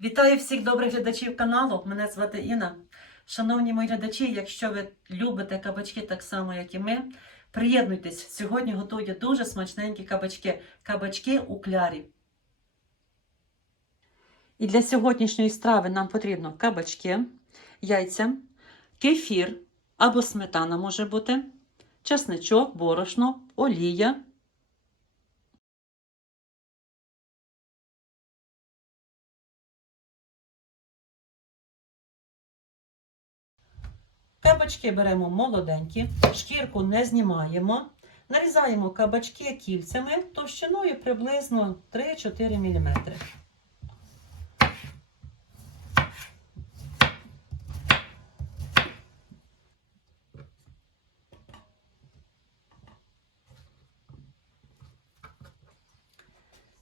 Вітаю всіх добрих глядачів каналу. Мене звати Інна. Шановні мої глядачі, якщо ви любите кабачки так само, як і ми, приєднуйтесь. Сьогодні готую дуже смачненькі кабачки. Кабачки у клярі. І для сьогоднішньої страви нам потрібно кабачки, яйця, кефір або сметана може бути, чесничок, борошно, олія. Кабачки беремо молоденькі, шкірку не знімаємо. Нарізаємо кабачки кільцями товщиною приблизно 3-4 мм.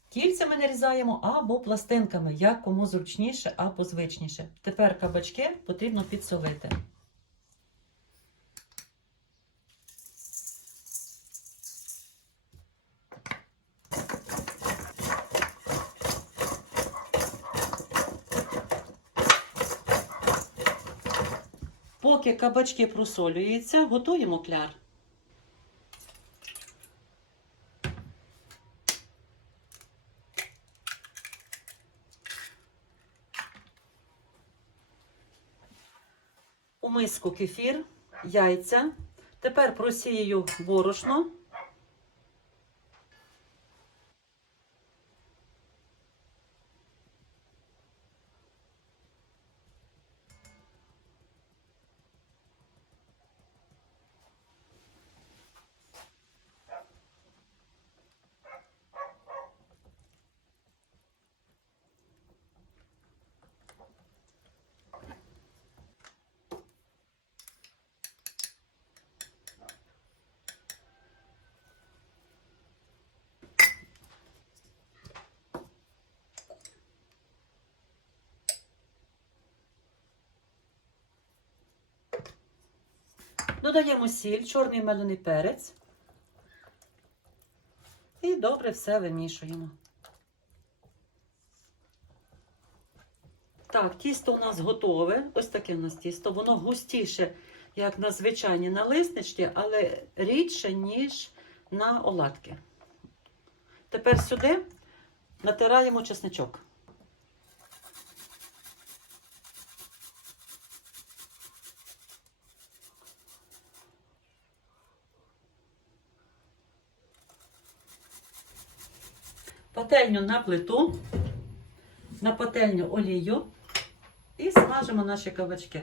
Кільцями нарізаємо або пластинками, як кому зручніше або звичніше. Тепер кабачки потрібно підсолити. Поки кабачки просолюються, готуємо кляр. У миску кефір, яйця. Тепер просію борошно. Додаємо сіль, чорний мелений перець. І добре все вимішуємо. Так, тісто у нас готове. Ось таке у нас тісто. Воно густіше, як на звичайні налиснички, але рідше, ніж на оладки. Тепер сюди натираємо чесничок. Пательню на плиту, на пательню олію і смажимо наші кабачки.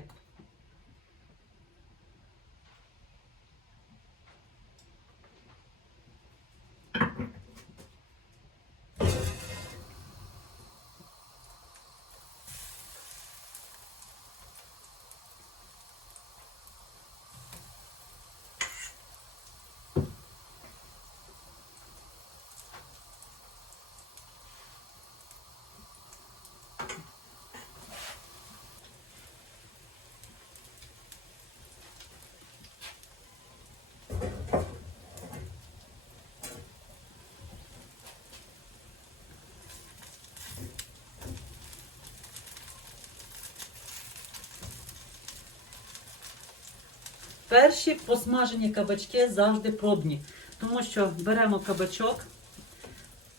Перші посмажені кабачки завжди пробні, тому що беремо кабачок,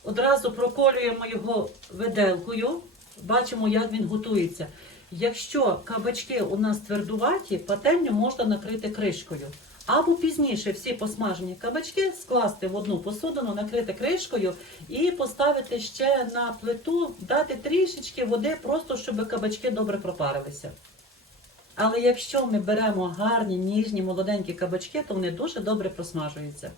одразу проколюємо його виделкою, бачимо, як він готується. Якщо кабачки у нас твердуваті, пательню можна накрити кришкою. Або пізніше всі посмажені кабачки скласти в одну посудину, накрити кришкою і поставити ще на плиту, дати трішечки води, просто щоб кабачки добре пропарилися. Але якщо ми беремо гарні, ніжні, молоденькі кабачки, то вони дуже добре просмажуються.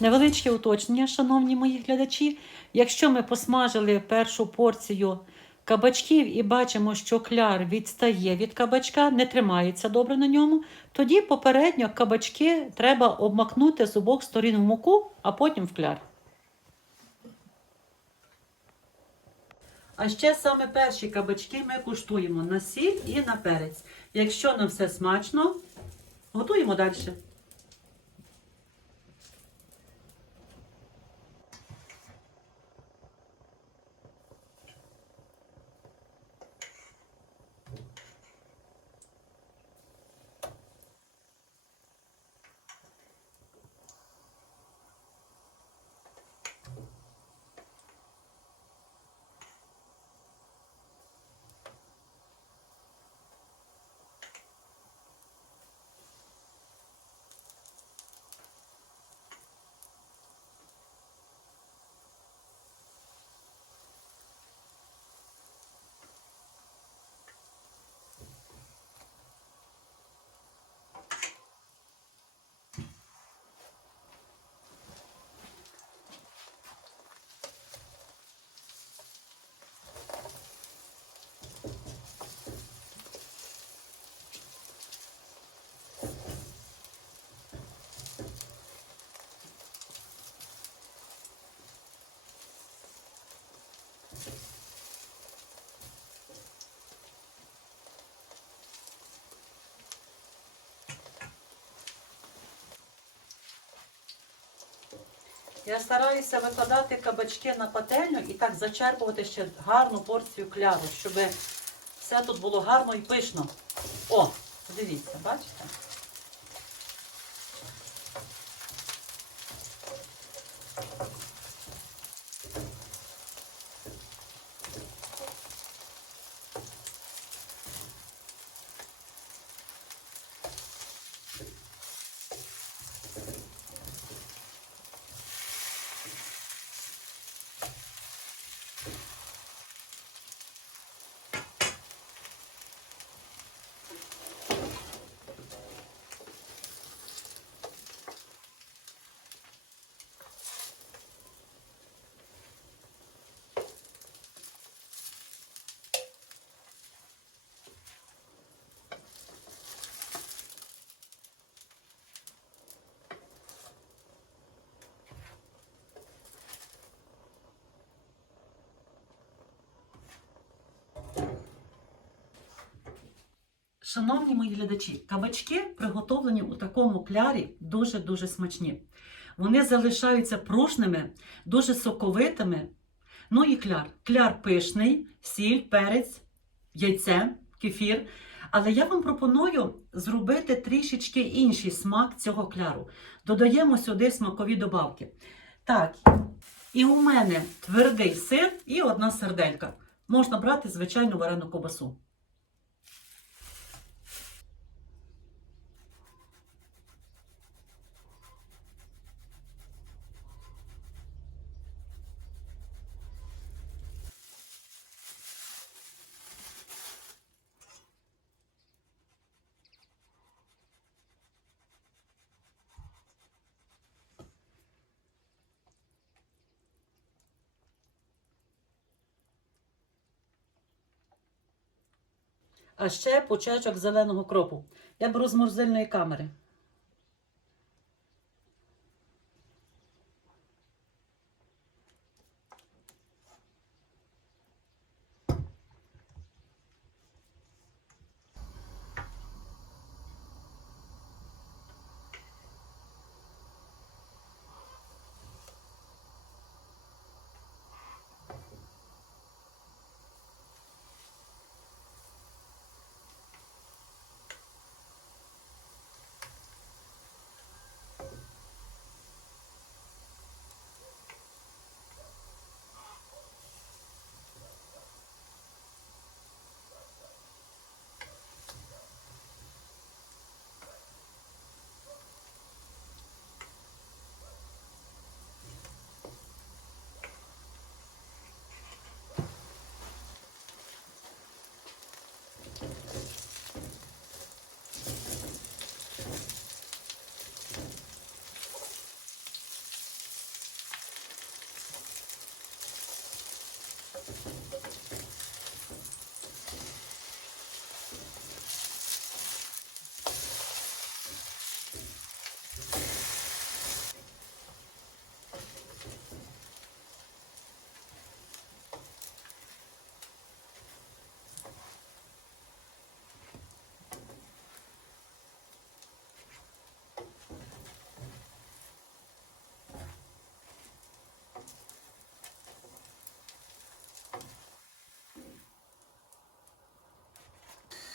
Невеличке уточнення, шановні мої глядачі. Якщо ми посмажили першу порцію кабачків і бачимо, що кляр відстає від кабачка, не тримається добре на ньому, тоді попередньо кабачки треба обмакнути з обох сторін в муку, а потім в кляр. А ще саме перші кабачки ми куштуємо на сіль і на перець. Якщо нам все смачно, готуємо далі. Я стараюся викладати кабачки на пательню і так зачерпувати ще гарну порцію кляру, щоб все тут було гарно і пишно. О, дивіться, бачите? Шановні мої глядачі, кабачки, приготовлені у такому клярі, дуже-дуже смачні. Вони залишаються пружними, дуже соковитими. Ну і кляр. Кляр пишний, сіль, перець, яйце, кефір. Але я вам пропоную зробити трішечки інший смак цього кляру. Додаємо сюди смакові добавки. Так, і у мене твердий сир і одна серделька. Можна брати звичайну варену кобасу. А ще почечок зеленого кропу. Я беру з морозильної камери.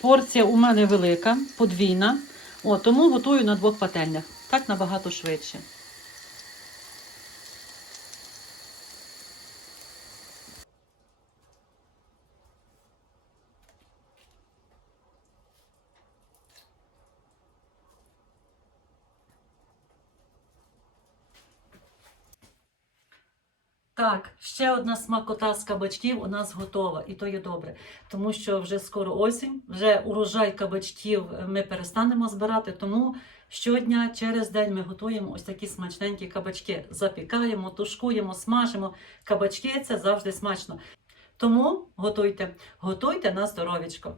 Порція у мене велика, подвійна, О, тому готую на двох пательнях. Так набагато швидше. Так, ще одна смакота з кабачків у нас готова, і то є добре, тому що вже скоро осінь, вже урожай кабачків ми перестанемо збирати. Тому щодня через день ми готуємо ось такі смачненькі кабачки. Запікаємо, тушкуємо, смажимо. Кабачки це завжди смачно. Тому готуйте, готуйте на здоров'ячко.